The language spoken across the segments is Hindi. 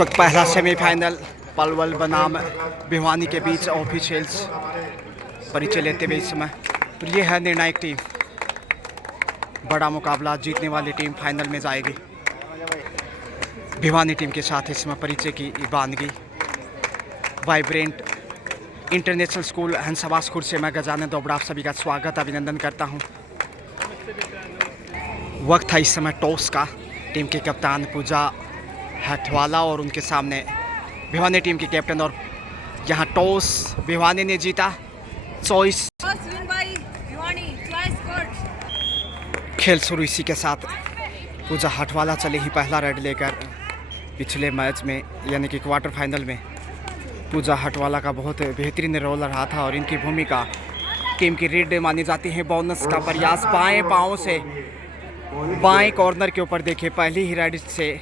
वक्त पहला सेमीफाइनल पलवल बनाम भिवानी के बीच ऑफिशियल्स परिचय लेते हुए इस समय। तो ये है निर्णायक टीम। बड़ा मुकाबला जीतने वाली टीम फाइनल में जाएगी। भिवानी टीम के साथ इसमें परिचय की बानगी वाइब्रेंट इंटरनेशनल स्कूल हंसवासपुर से मैं गजानन दोबड़ा आप सभी का स्वागत अभिनंदन करता हूं। वक्त है इस समय टॉस का। टीम के कप्तान पूजा हटवाला और उनके सामने भिवानी टीम के कैप्टन, और यहां टॉस भिवानी ने जीता। चॉइस खेल शुरू इसी के साथ पूजा हटवाला चले ही पहला रेड लेकर। पिछले मैच में यानी कि क्वार्टर फाइनल में पूजा हटवाला का बहुत बेहतरीन रोल रहा था और इनकी भूमिका टीम की रीड मानी जाती है। बोनस का प्रयास बाएं पाँव से बाएं कॉर्नर के ऊपर देखिए, पहली ही रेड से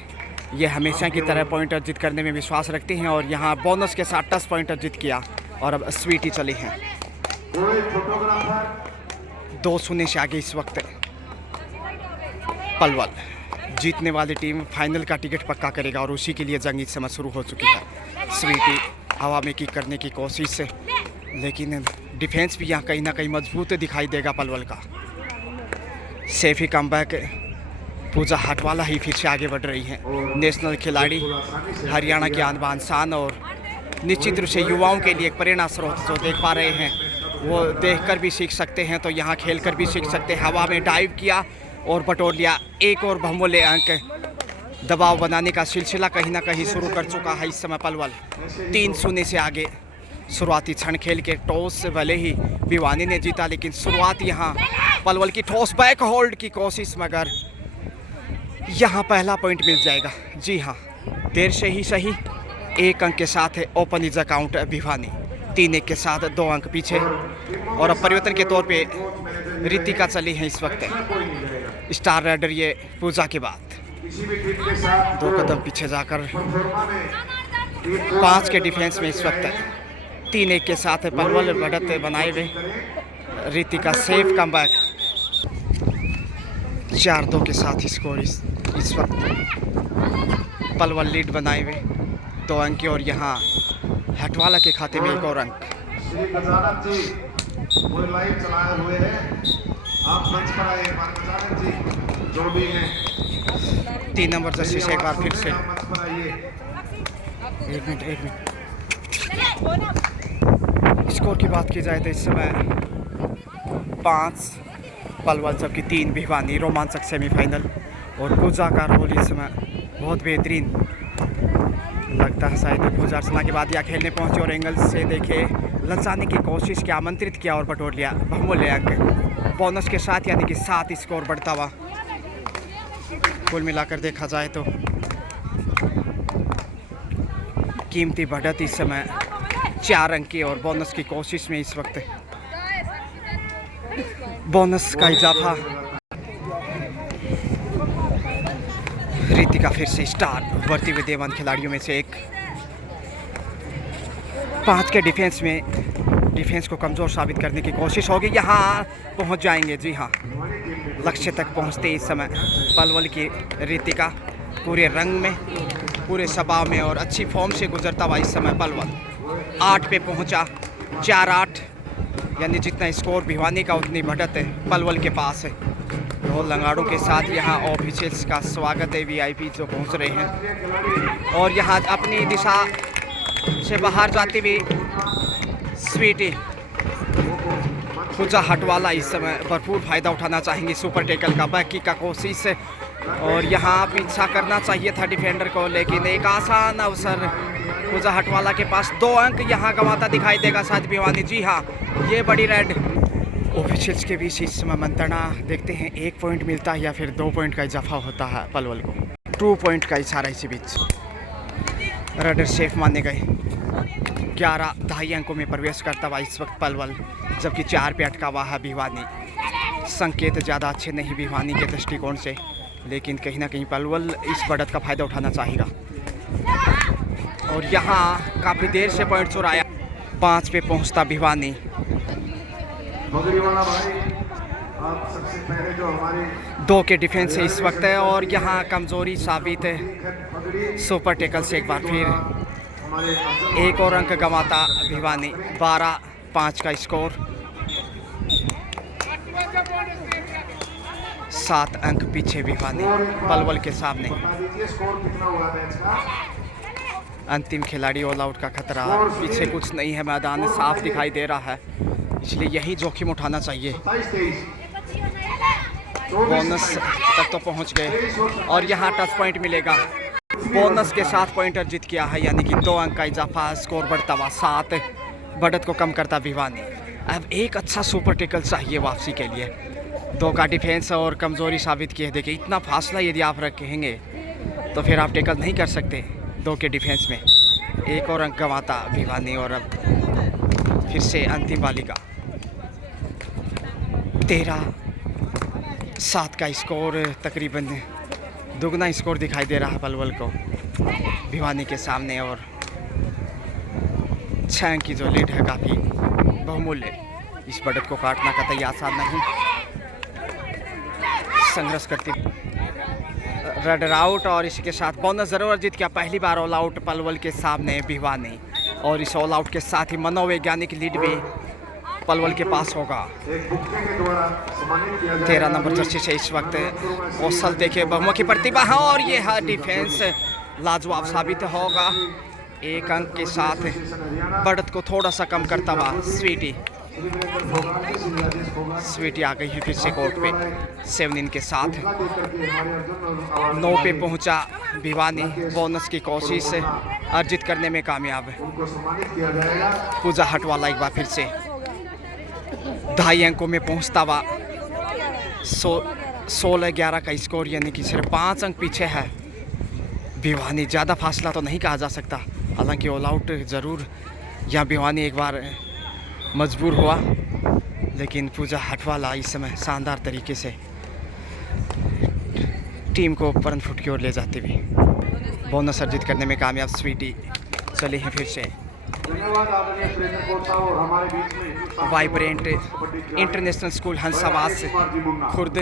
ये हमेशा की तरह पॉइंट अर्जित करने में विश्वास रखते हैं और यहाँ बोनस के साथ 10 पॉइंट अर्जित किया और अब स्वीटी चली हैं 2-0 से आगे। इस वक्त पलवल जीतने वाली टीम फाइनल का टिकट पक्का करेगा और उसी के लिए जंग इस समय शुरू हो चुकी है। स्वीटी हवा में किक करने की कोशिश, लेकिन डिफेंस भी यहाँ कहीं ना कहीं मजबूत दिखाई देगा पलवल का। सेफ ही कमबैक, पूजा हटवाला ही फिर से आगे बढ़ रही हैं। नेशनल खिलाड़ी, हरियाणा की आन बान शान और निश्चित रूप से युवाओं के लिए एक प्रेरणा स्रोत जो देख पा रहे हैं वो देखकर भी सीख सकते हैं, तो यहाँ खेल कर भी सीख सकते हैं। हवा में डाइव किया और बटोर लिया एक और बहुमूल्य अंक। दबाव बनाने का सिलसिला कहीं ना कहीं शुरू कर चुका है इस समय पलवल 3-0 से आगे। शुरुआती क्षण खेल के टॉस भले ही भिवानी ने जीता, लेकिन शुरुआत यहाँ पलवल की टॉस बैक होल्ड की कोशिश, मगर यहाँ पहला पॉइंट मिल जाएगा। जी हाँ, देर से ही सही। 1 अंक के साथ है ओपन इज अकाउंट भिवानी, 3-1 के साथ 2 अंक पीछे। और अब परिवर्तन के तौर पे रितिका चली है इस वक्त स्टार राइडर, ये पूजा के बाद 2 कदम पीछे जाकर 5 के डिफेंस में इस वक्त 3-1 के साथ पलवल बढ़त बनाए हुए। रितिका सेफ कमबैक 4-2 के साथ स्कोर इस वक्त पलवल लीड बनाए हुए 2 अंक की, और यहाँ हटवाला के खाते में 1 और अंक। जो भी है 3 नंबर जर्सी से एक बार फिर से 1 मिनट स्कोर की बात की जाए तो इस समय 5 पलवल जबकि 3 भिवानी। रोमांचक सेमीफाइनल और पूजा का रोल इस समय बहुत बेहतरीन लगता है। शायद पूजा अर्चना के बाद या खेलने पहुंचे और एंगल से देखे ललचाने की कोशिश किया, आमंत्रित किया और बटोर लिया बहुमूल्य अंक बोनस के साथ, यानी कि 7 स्कोर बढ़ता हुआ। कुल मिलाकर देखा जाए तो कीमती बढ़त इस समय 4 अंक की और बोनस की कोशिश में इस वक्त बोनस का इजाफा। रितिका फिर से स्टार उभरती हुई देवान खिलाड़ियों में से एक। 5 के डिफेंस में डिफेंस को कमज़ोर साबित करने की कोशिश होगी। यहाँ पहुँच जाएंगे, जी हाँ, लक्ष्य तक पहुँचते इस समय पलवल की रितिका पूरे रंग में, पूरे सबाव में और अच्छी फॉर्म से गुजरता हुआ इस समय पलवल 8 पे पहुँचा। 4-8 यानी जितना स्कोर भिवानी का उतनी बढ़त है पलवल के पास है। ढोल लंगाड़ों के साथ यहाँ ऑफिशियल्स का स्वागत है, वीआईपी जो पहुँच रहे हैं। और यहाँ अपनी दिशा से बाहर जाती हुई स्वीटी पूजा हटवाला इस समय भरपूर फ़ायदा उठाना चाहेंगे सुपर टेकल का, बैकी का कोशिश, और यहाँ पीछा करना चाहिए था डिफेंडर को, लेकिन एक आसान अवसर पूजा हटवाला के पास। 2 अंक यहाँ गंवाता दिखाई देगा शायद भिवानी। जी हाँ, ये बड़ी रेड। ऑफिशियल्स के बीच इस समय मंत्रणा, देखते हैं 1 पॉइंट मिलता है या फिर 2 पॉइंट का इजाफा होता है पलवल को। 2 पॉइंट का इशारा इसी बीच। रेडर सेफ माने गए। 11 ढाई अंकों में प्रवेश करता हुआ इस वक्त पलवल, जबकि 4 पे अटका हुआ है भिवानी। संकेत ज़्यादा अच्छे नहीं भिवानी के दृष्टिकोण से, लेकिन कहीं ना कहीं पलवल इस बढ़त का फ़ायदा उठाना चाहेगा। और यहाँ काफ़ी देर से पॉइंट चुराया। 5 पे पहुँचता भिवानी। दो के डिफेंस है इस वक्त है और यहाँ कमज़ोरी साबित है सुपर टेकल से एक बार फिर एक और अंक गंवाता भिवानी। 12-5 का स्कोर। 7 अंक पीछे भिवानी पलवल के सामने। अंतिम खिलाड़ी ऑल आउट का खतरा, पीछे कुछ नहीं है, मैदान साफ दिखाई दे रहा है, इसलिए यही जोखिम उठाना चाहिए। बोनस तक तो पहुंच गए और यहाँ टच पॉइंट मिलेगा। बोनस के 7 पॉइंटर जीत गया है, यानी कि 2 अंक का इजाफा। स्कोर बढ़ता हुआ 7, बढ़त को कम करता भिवानी। अब एक अच्छा सुपर टेकल चाहिए वापसी के लिए। 2 का डिफेंस और कमज़ोरी साबित की है। देखिए इतना फासला यदि आप रखेंगे तो फिर आप टेकल नहीं कर सकते 2 के डिफेंस में। एक और अंक गंवाता भिवानी और अब फिर से अंतिम वाली का 13-7 का स्कोर। तकरीबन दुगना स्कोर दिखाई दे रहा है पलवल को भिवानी के सामने। और 6 अंक की जो लीड है काफ़ी बहुमूल्य। इस बढ़त को काटना कतई आसान नहीं। संघर्ष करती रेड आउट और इसी के साथ बोनस ज़रूर जीत गया। पहली बार ऑल आउट पलवल के सामने भिवानी। और इस ऑल आउट के साथ ही मनोवैज्ञानिक लीड भी पलवल के पास होगा। 13 नंबर जर्सी से इस वक्त कौशल देखे बहुमुखी प्रतिभा है और ये है डिफेंस लाजवाब साबित होगा। 1 अंक के साथ बढ़त को थोड़ा सा कम करता हुआ स्वीटी आ गई है फिर से कोर्ट पे 7 इन के साथ। 9 पे पहुंचा भिवानी। बोनस की कोशिश अर्जित करने में कामयाब है। पूजा हटवाला एक बार फिर से 2.5 अंकों में पहुंचता हुआ 16-11 का स्कोर, यानी कि सिर्फ 5 अंक पीछे है भिवानी। ज़्यादा फासला तो नहीं कहा जा सकता, हालांकि ऑल आउट ज़रूर यहाँ भिवानी एक बार मजबूर हुआ, लेकिन पूजा हटवाला इस समय शानदार तरीके से टीम को परन फुट की ओर ले जाते हुए बोनस अर्जित करने में कामयाब। स्वीटी चली हैं फिर से। Vibrant international school Hansawas Khurd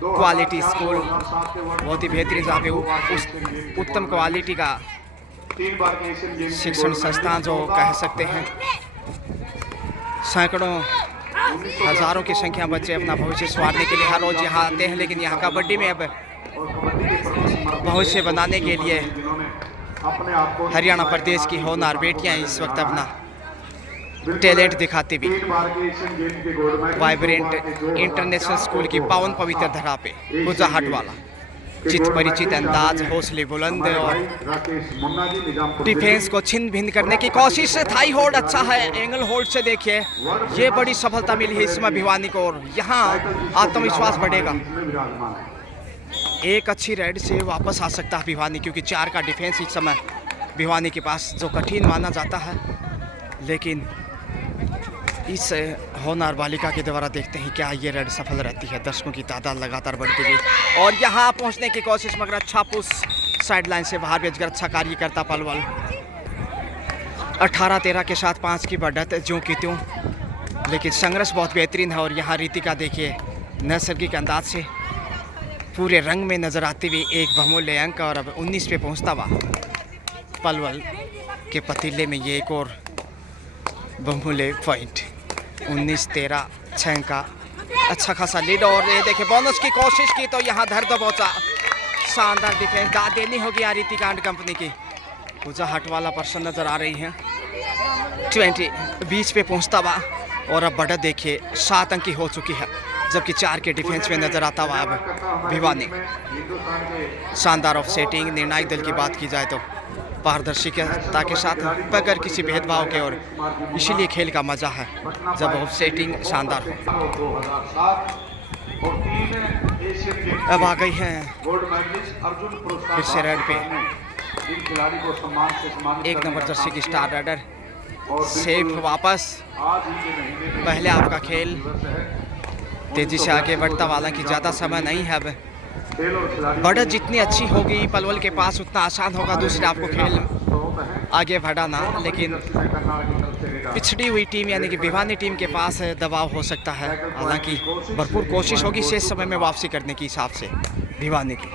quality school, बहुत ही बेहतरीन, जहाँ पे उत्तम क्वालिटी का शिक्षण संस्थान जो कह सकते हैं। सैकड़ों हज़ारों की संख्या बच्चे अपना भविष्य संवारने के लिए हर रोज़ यहाँ आते हैं, लेकिन यहाँ कबड्डी में अब भविष्य बनाने के लिए हरियाणा प्रदेश की होनहार बेटियां इस वक्त अपना टैलेंट दिखाते भी वाइब्रेंट इंटरनेशनल स्कूल की पावन पवित्र धरा पे पूजा हटवाला चित परिचित अंदाज, हौसले बुलंद और डिफेंस को छिन्न भिन्न करने की कोशिश। थाई होल्ड अच्छा है, एंगल होल्ड से देखिए ये बड़ी सफलता मिली है इसमें भिवानी को और यहाँ आत्मविश्वास बढ़ेगा। एक अच्छी रेड से वापस आ सकता है भिवानी, क्योंकि 4 का डिफेंस इस समय भिवानी के पास जो कठिन माना जाता है। लेकिन इस होनहार बालिका के द्वारा देखते हैं क्या ये रेड सफल रहती है। दर्शकों की तादाद लगातार बढ़ती गई और यहाँ पहुँचने की कोशिश, मगर अच्छा पुश साइड लाइन से बाहर भेजकर अच्छा कार्य करता पलवल। 18-13 के साथ 5 की बढ़त ज्यों की त्यों, लेकिन संघर्ष बहुत बेहतरीन है। और यहाँ रीतिका देखिए नैसर्गिक अंदाज से पूरे रंग में नजर आते हुए एक बहुमूल्य अंक। और अब 19 पे पहुँचता हुआ पलवल के पतीले में ये एक और बहुमूल्य पॉइंट। 19-13 6 का अच्छा खासा लीड। और ये देखिए बोनस की कोशिश की तो यहाँ धर दबोचा, शानदार डिफेंस दाद देनी होगी आरिती कांड कंपनी की। पूजा हटवाला पर्सन नजर आ रही हैं। 20 पे पहुँचता हुआ और अब बढ़त देखिए 7 अंक की हो चुकी है, जबकि 4 के डिफेंस में नजर आता हुआ अब भिवानी। शानदार ऑफ सेटिंग, निर्णायक दल की बात की जाए तो पारदर्शिता के साथ बगैर किसी भेदभाव के, और इसीलिए खेल का मजा है जब ऑफ सेटिंग शानदार हो। अब आ गई हैं फिर से रेड पे 1 नंबर जर्सी की स्टार राइडर सेफ वापस। पहले आपका खेल तेजी से आगे बढ़ता, हालांकि ज़्यादा समय नहीं है। अब बढ़त जितनी अच्छी होगी पलवल के पास उतना आसान होगा दूसरे आपको खेल आगे बढ़ाना। लेकिन पिछड़ी हुई टीम यानी कि भिवानी टीम के पास दबाव हो सकता है, हालांकि भरपूर कोशिश होगी शेष समय में वापसी करने के हिसाब से। भिवानी की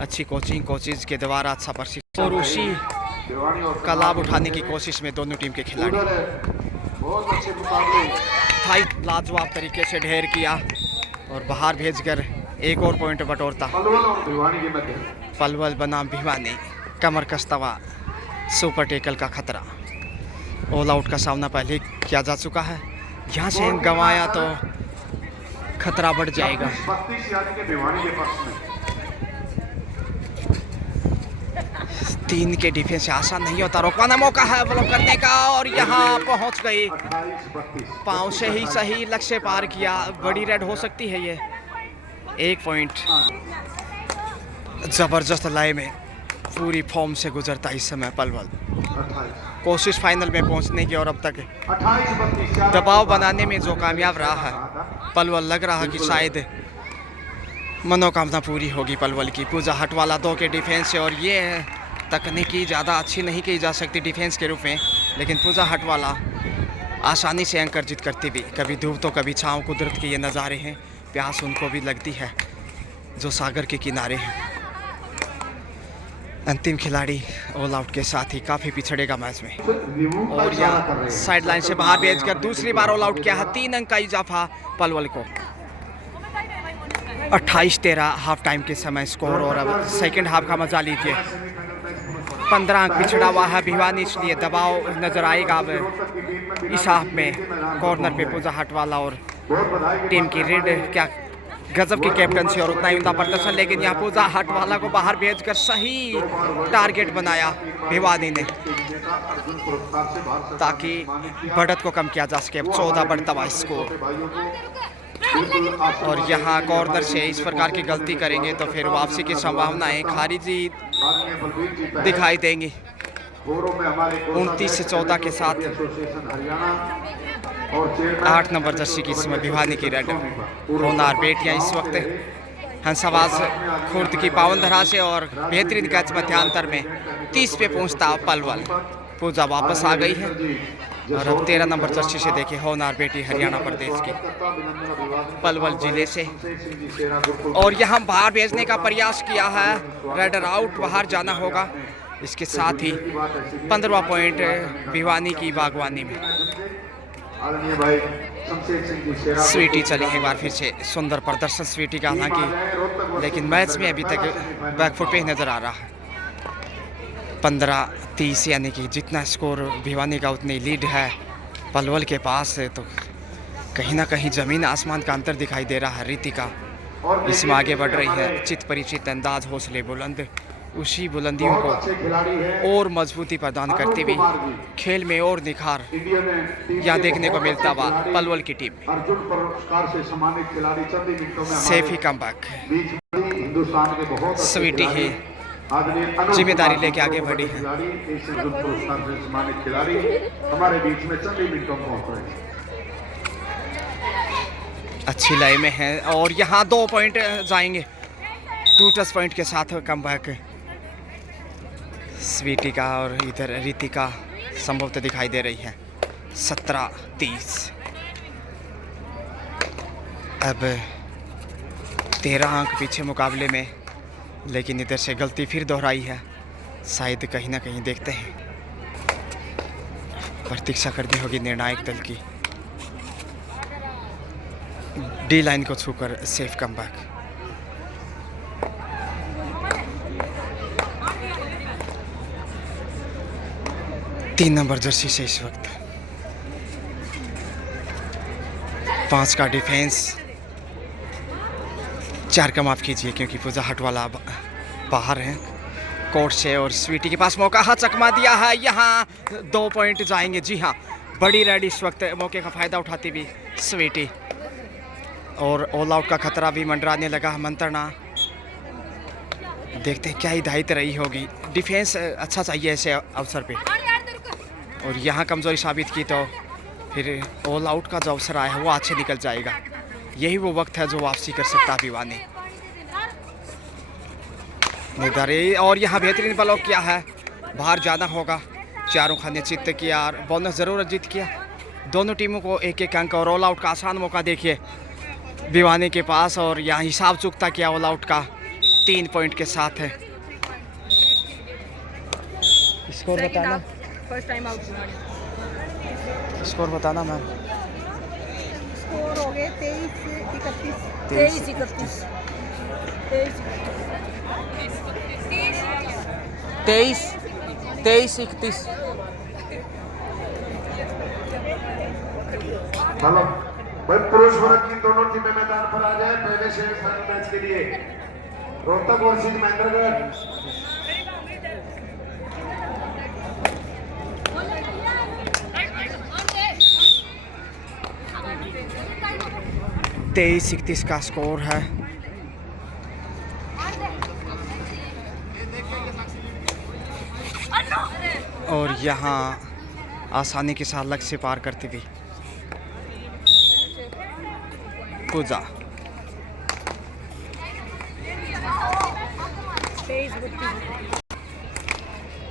अच्छी कोचिंग कोचेज के द्वारा अच्छा प्रशिक्षण और उसी का लाभ उठाने की कोशिश में दोनों टीम के खिलाड़ी। बहुत अच्छे मुकाबले। भाई लाजवाब तरीके से ढेर किया और बाहर भेजकर एक और पॉइंट बटोरता। पलवल और भिवानी के मध्य पलवल बनाम भिवानी, कमर कस्तवा, सुपर टेकल का खतरा। ऑल आउट का सामना पहले किया जा चुका है, यहाँ से गंवाया तो खतरा बढ़ जाएगा। 32 यानी कि भिवानी के पक्ष में। 3 के डिफेंस से आसान नहीं होता, रोकवाना मौका है ब्लॉक करने का और यहाँ पहुंच गई। 28-32 पाँव से ही सही लक्ष्य पार किया, बड़ी रेड हो सकती है ये। 1 पॉइंट। जबरदस्त लय में पूरी फॉर्म से गुजरता इस समय पलवल, 28 कोशिश फाइनल में पहुंचने की और अब तक 28-32 दबाव बनाने में जो कामयाब रहा है पलवल, लग रहा कि शायद मनोकामना पूरी होगी पलवल की। पूजा हटवाला 2 के डिफेंस से, और ये तकनीकी ज़्यादा अच्छी नहीं की जा सकती डिफेंस के रूप में, लेकिन पूजा हटवाला आसानी से अंक अर्जित करती भी। कभी धूप तो कभी छाँव, कुदरत के ये नज़ारे हैं, प्यास उनको भी लगती है जो सागर के किनारे हैं। अंतिम खिलाड़ी ऑल आउट के साथ ही काफ़ी पिछड़ेगा मैच में, और यहाँ साइड लाइन से बाहर भेजकर दूसरी बार ऑल आउट किया है। 3 अंक का इजाफा पलवल को। 28-13 हाफ टाइम के समय स्कोर, और अब सेकंड हाफ का मजा लीजिए। 15 अंक पिछड़ा हुआ है भिवानी, इसलिए दबाव नजर आएगा अब इस हाफ में। कॉर्नर पे पूजा हटवाला और टीम की रेड, क्या गजब की कैप्टनसी और उतना ही उमदा प्रदर्शन, लेकिन यहाँ पूजा हटवाला को बाहर भेजकर सही टारगेट बनाया भिवानी ने, ताकि बढ़त को कम किया जा सके। 14 बढ़ता हुआ स्कोर, और यहाँ कॉर्नर से इस प्रकार की गलती करेंगे तो फिर वापसी की संभावनाएं खारिजी दिखाई देंगी। 29 से 14 के साथ 8 नंबर जर्सी की इसमें भिवानी की रेड होनार बेटियां इस वक्त हंसाबाज खुर्द की पावनधरा से, और बेहतरीन कैच मध्यांतर में 30 पे पहुंचता पलवल। पूजा वापस आ गई है, और अब 13 नंबर जर्सी से देखिए होनार बेटी हरियाणा प्रदेश की पलवल जिले से, और यहाँ बाहर भेजने का प्रयास किया है। रेडर आउट, बाहर जाना होगा। इसके साथ ही 15वां पॉइंट भिवानी की बागवानी में। स्वीटी चली एक बार फिर से, सुंदर प्रदर्शन स्वीटी का हालांकि, लेकिन मैच में अभी तक बैकफुट पे ही नजर आ रहा है। 15-30 यानी कि जितना स्कोर भिवानी का उतनी लीड है पलवल के पास है, तो कहीं ना कहीं ज़मीन आसमान का अंतर दिखाई दे रहा है। रितिका इसमें आगे बढ़ रही है, चित परिचित अंदाज, हौसले बुलंद, उसी बुलंदियों को और मजबूती प्रदान करते हुए खेल में और निखार यहाँ देखने को मिलता हुआ पलवल की टीम। सेफी कमबैक, स्वीटी ही जिम्मेदारी लेके आगे बढ़ी है। हमारे बीच में चंद ही मिनटों में पहुंच रहे हैं। अच्छी लय में है, और यहाँ 2 पॉइंट जाएंगे 2 टच पॉइंट के साथ कमबैक स्वीटी का, और इधर रितिका संभवतः दिखाई दे रही है। 17-30, अब 13 अंक पीछे मुकाबले में, लेकिन इधर से गलती फिर दोहराई है। शायद कहीं ना कहीं देखते हैं, प्रतीक्षा करनी होगी निर्णायक दल की। डी लाइन को छूकर सेफ कमबैक। तीन नंबर जर्सी से इस वक्त 5 का डिफेंस, 4 का माफ़ कीजिए क्योंकि पूजा हटवाला बाहर हैं कोर्ट से, और स्वीटी के पास मौका हाथ चकमा दिया है। यहाँ 2 पॉइंट जाएंगे। जी हाँ, बड़ी रेड इस वक्त मौके का फ़ायदा उठाती हुई स्वीटी, और ऑल आउट का खतरा भी मंडराने लगा है। मंत्रणा देखते हैं क्या हिदायत रही होगी। डिफेंस अच्छा चाहिए ऐसे अवसर पे, और यहाँ कमज़ोरी साबित की तो फिर ऑल आउट का जो अवसर आया है वो अच्छे निकल जाएगा। यही वो वक्त है जो वापसी कर सकता है भिवानी। निर्धारित, और यहाँ बेहतरीन ब्लॉक किया है, बाहर जाना होगा। चारों खाने चित्त किया और बोनस ज़रूर अर्जित किया। दोनों टीमों को 1-1 अंक, और ऑल आउट का आसान मौका देखिए भिवानी के पास, और यहाँ हिसाब चुकता किया ऑल आउट का 3 पॉइंट के साथ है। स्कोर बताना, फर्स्ट टाइम आउट। स्कोर बताना मैम। स्कोर हो गए 23-31। 23-31। 23-31। हेलो भाई, पुरुष वर्ग की दोनों टीमें मैदान पर आ जाए पहले सेमीफाइनल मैच के लिए। रोहतक वर्सेस महेंद्रगढ़। 23-31 का स्कोर है। और यहाँ आसानी के साथ लक्ष्य पार करती हुई पूजा।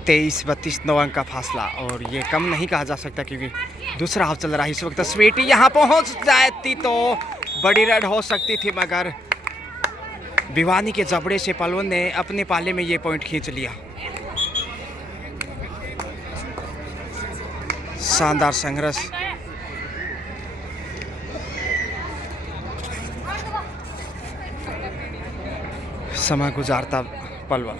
23-32 9 अंक का फासला, और ये कम नहीं कहा जा सकता क्योंकि दूसरा हाफ चल रहा है इस वक्त। स्वीटी यहाँ पहुँच जाती तो बड़ी रन हो सकती थी, मगर भिवानी के जबड़े से पलवन ने अपने पाले में ये पॉइंट खींच लिया। शानदार संघर्ष। समय गुजारता पलवन।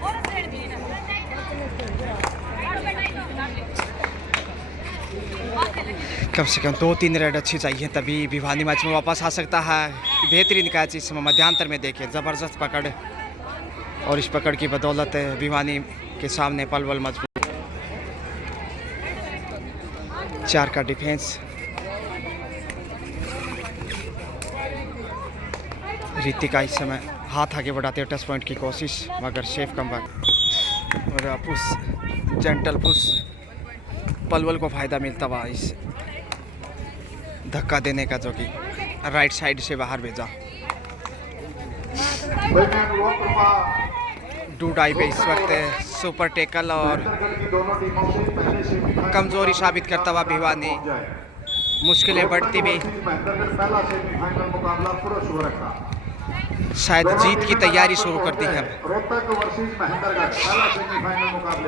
कम से कम 2-3 रेड अच्छी चाहिए तभी भिवानी मैच में वापस आ सकता है। बेहतरीन कैच इस समय मध्यांतर में देखे, ज़बरदस्त पकड़, और इस पकड़ की बदौलत भिवानी के सामने पलवल मजबूत। 4 का डिफेंस। रितिका इस समय हाथ आगे बढ़ाते टच पॉइंट की कोशिश, मगर सेफ कमबैक। और पुश, जेंटल पुश, पलवल को फ़ायदा मिलता हुआ इस धक्का देने का, जो कि राइट साइड से बाहर भेजा। डूडाई पे इस वक्त सुपर टेकल, और कमजोरी साबित करता हुआ भिवानी, मुश्किलें बढ़ती भी। शायद जीत की तैयारी शुरू कर दी है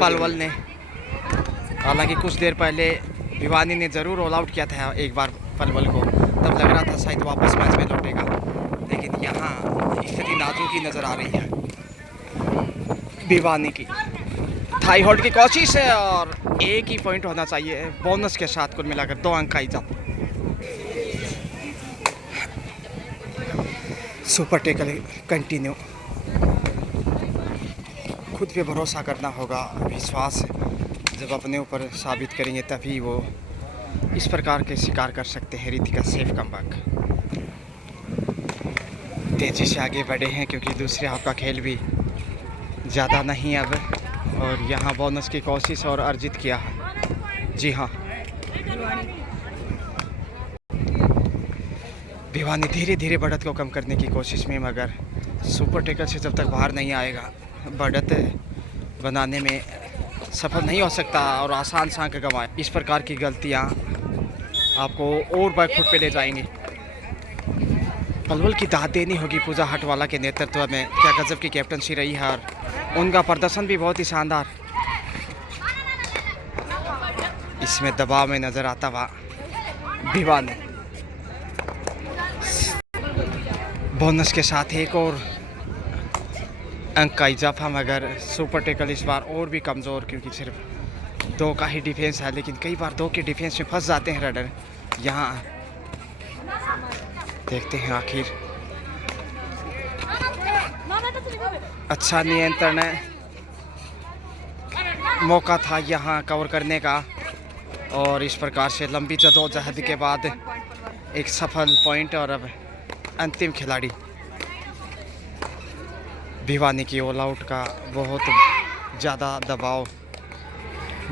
पलवल ने। हालांकि कुछ देर पहले भिवानी ने ज़रूर ऑल आउट किया था एक बार पलवल को, तब लग रहा था शायद वापस मैच में लौटेगा, लेकिन यहाँ स्थिति नाजुक ही नज़र आ रही है भिवानी की। थाई होल्ड की कोशिश है, और एक ही पॉइंट होना चाहिए बोनस के साथ, कुल मिलाकर 2 अंक का इजाफा। Super tackle continue. खुद पे भरोसा करना होगा, विश्वास जब अपने ऊपर साबित करेंगे तभी वो इस प्रकार के शिकार कर सकते हैं। Ritika safe comeback. तेज़ी से आगे बढ़े हैं क्योंकि दूसरे हाफ का खेल भी ज़्यादा नहीं अब, और यहाँ बोनस की कोशिश और अर्जित किया है। जी हाँ, भिवानी धीरे धीरे बढ़त को कम करने की कोशिश में, मगर सुपर टेकल से जब तक बाहर नहीं आएगा बढ़त बनाने में सफल नहीं हो सकता, और आसान सा अंक गंवाए। इस प्रकार की गलतियाँ आपको और बैक फुट पे ले जाएंगी। पलवल की दाद देनी होगी पूजा हटवाला के नेतृत्व में। क्या गजब की कैप्टनसी रही है, और उनका प्रदर्शन भी बहुत ही शानदार। इसमें दबाव में नज़र आता हुआ भिवानी। बोनस के साथ एक और अंक का इजाफा, मगर सुपर टेकल इस बार और भी कमज़ोर, क्योंकि सिर्फ 2 का ही डिफेंस है, लेकिन कई बार 2 के डिफेंस में फंस जाते हैं रेडर। यहाँ देखते हैं आखिर। अच्छा नियंत्रण है, मौका था यहाँ कवर करने का, और इस प्रकार से लंबी जदोजहद के बाद एक सफल पॉइंट। और अब अंतिम खिलाड़ी भिवानी की ऑल आउट का बहुत ज़्यादा दबाव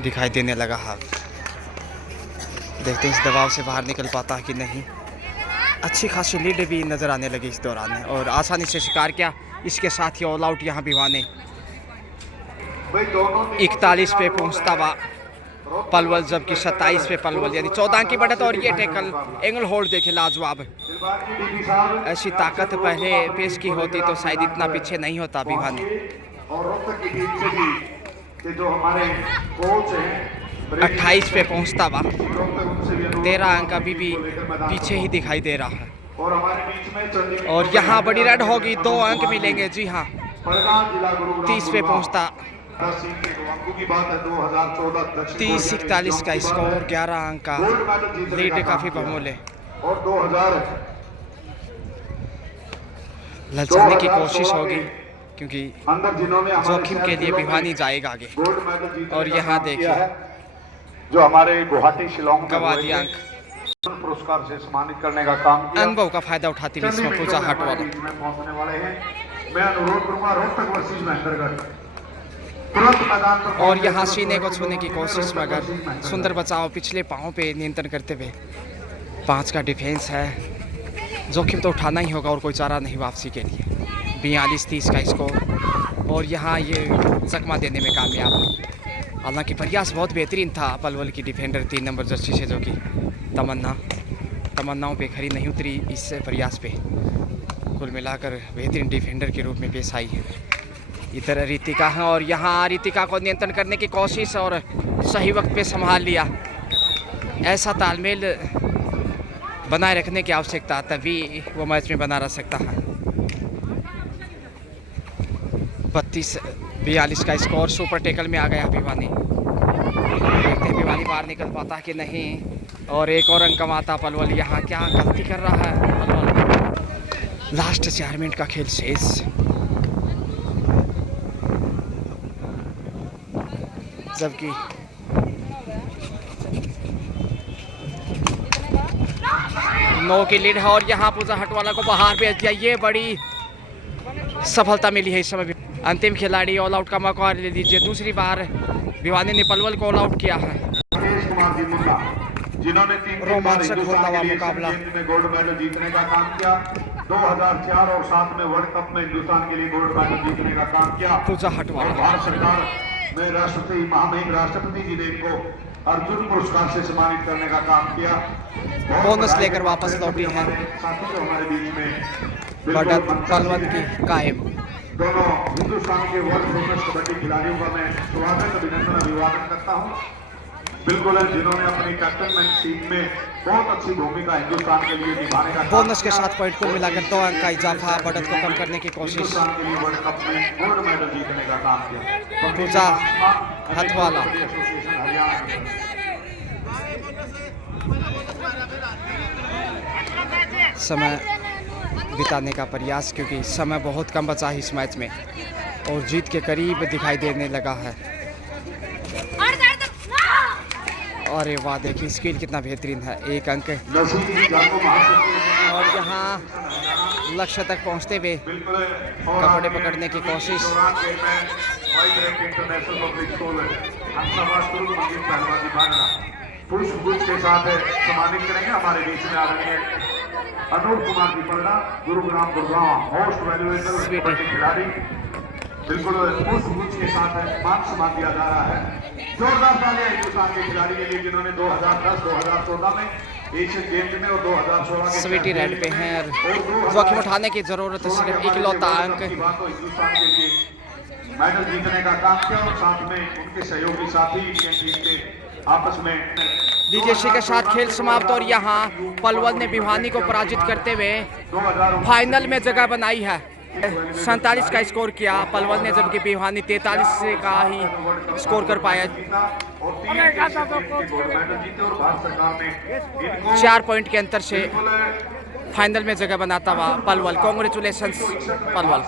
दिखाई देने लगा है। देखते हैं इस दबाव से बाहर निकल पाता है कि नहीं। अच्छी खासी लीड भी नज़र आने लगी इस दौरान, और आसानी से शिकार किया। इसके साथ ही ऑल आउट यहाँ भिवानी 41 पे पहुँचता हुआ पलवल, जबकि 27 पे पलवल, यानी 14 की बढ़त। और ये टेकल एंगल होल्ड देखे लाजवाब। ऐसी ताकत पहले पेश की होती तो शायद इतना पीछे नहीं होता भिवानी। कि जो हमारे कोच हैं 28 पे पहुंचता हुआ, उनसे भी अनुरोध 13 अंक अभी भी पीछे ही दिखाई दे रहा है। और हमारे बीच में चंडीगढ़ और यहाँ बड़ी रेड होगी, 2 अंक मिलेंगे। जी हाँ, पड़गाम जिला गुरुग्राम 30 पे पहुंचता, 10 की बात है 2014 दक्षिण 30-41 का स्कोर, 11 अंक का गोल्ड मेडल जीतने लीड का काफी काम किया। बहुमूल्य। और 2000 ललचाने की कोशिश होगी क्योंकि अंदर जिन्होंने हमारे जोखिम के लिए भिवानी जाएगा आगे। गोल्ड मेडल जीतने और का यहाँ काम देखिए, किया है, जो हमारे गुवाहाटी शिलोंग में गवा हुए दिया थे, अंक। पुरस्कार से सम्मानित करने का काम किया। अनुभव का फायदा उठाती हुई इसमें पूजा हट वाला। पहुंचने वाले हैं। मैं अनुरोध करूंगा रोहतक वर्सेस महेंद्रगढ़ तुरंत मैदान पर। और यहाँ सीने को छूने की कोशिश, मगर सुंदर बचाव, पिछले पाँव पे नियंत्रण करते हुए 5 का डिफेंस है। जोखिम तो उठाना ही होगा और कोई चारा नहीं वापसी के लिए। 42-30 का स्कोर और यहाँ ये चकमा देने में कामयाब। हालांकि प्रयास बहुत बेहतरीन था पलवल की डिफेंडर 3 नंबर जर्सी से, जो कि तमन्नाओं पे खरी नहीं उतरी इस प्रयास पे। कुल मिलाकर बेहतरीन डिफेंडर के रूप में पेश आई है। इधर रितिका है और यहाँ रितिका को नियंत्रण करने की कोशिश और सही वक्त पे संभाल लिया। ऐसा तालमेल बनाए रखने की आवश्यकता, तभी वो मैच में बना रह सकता है। 32-42 का स्कोर, सुपर टेकल में आ गया भिवानी। देखते हैं भिवानी बाहर निकल पाता कि नहीं। और एक और अंक कमाता पलवल। यहाँ क्या गलती कर रहा है पलवल। लास्ट 4 मिनट का खेल शेष। जबकि 9 की लीड है और यहाँ पूजा हटवाला को बाहर भेज दिया। ये बड़ी सफलता मिली है इस समय। अंतिम खिलाड़ी ऑल आउट का मौका ले लीजिए। दूसरी बार भिवानी ने पलवल को ऑल आउट किया है। राकेश कुमार जी मुन्ना, जिन्होंने 3 रोमांचक होता हुआ मुकाबला। में गोल्ड मेडल जीतने का काम किया। 2004 और 7 में वर्ल्ड कप में हिंदुस्तान के लिए गोल्ड मेडल जीतने का काम किया। पूजा और हटवाला भारत सरकार में राष्ट्रपति महामहिम राष्ट्रपति जी ने इनको अर्जुन पुरस्कार से सम्मानित करने का काम किया। बोनस लेकर वापस लौटी है। साथी जो हमारे बीच में बढ़त पलवल की कायम। दोनों हिंदुस्तान के वर्ल्ड फेमस कबड्डी खिलाड़ियों का मैं स्वागत अभिनंदन अभिवादन करता हूं। बिल्कुल है, जिन्होंने अपनी कैप्टनशिप में बहुत अच्छी भूमिका हिंदुस्तान के लिए निभाने का। बोनस के 7 पॉइंट कुल मिलाकर 2 अंक का इजाफा। बढ़त को कम करने की कोशिश। हिंदुस्तान के लिए वर्ल्ड कप में गोल्ड मेडल जीतने का काम किया। पूजा हटवाला। एसोसिएशन हरियाणा समय बिताने का प्रयास, क्योंकि समय बहुत कम बचा है इस मैच में और जीत के करीब दिखाई देने लगा है। अरे वाह, देखिए स्किल कितना बेहतरीन है। 1 अंक। और यहाँ लक्ष्य तक पहुँचते हुए कपड़े पकड़ने की कोशिश। पुष्प के साथ सम्मानित करेंगे। हमारे बीच में आ रहे हैं अनूप कुमार जी पल्ला, गुरुग्राम मोस्ट वैल्यूएबल खिलाड़ी। बिल्कुल पुष्प के साथ मान सम्मान दिया जा रहा है। जोरदार तालियां हिंदुस्तान के खिलाड़ी के लिए, जिन्होंने 2010, 2014 में एशियन गेम्स में और 2016 में स्वीटी रेड पे हैं और जोखिम उठाने की जरूरत है। सिर्फ इकलौता अंक। हिंदुस्तान के लिए मेडल जीतने का काम किया और साथ में उनके सहयोगी साथी इंडियन टीम के आपस में। डीजेसी के साथ खेल समाप्त और यहाँ पलवल ने भिवानी को पराजित करते हुए फाइनल में जगह बनाई है। 47 का स्कोर किया पलवल ने, जबकि भिवानी 43 का ही स्कोर कर पाया। 4 पॉइंट के अंतर से फाइनल में जगह बनाता हुआ पलवल। कांग्रेचुलेशंस पलवल।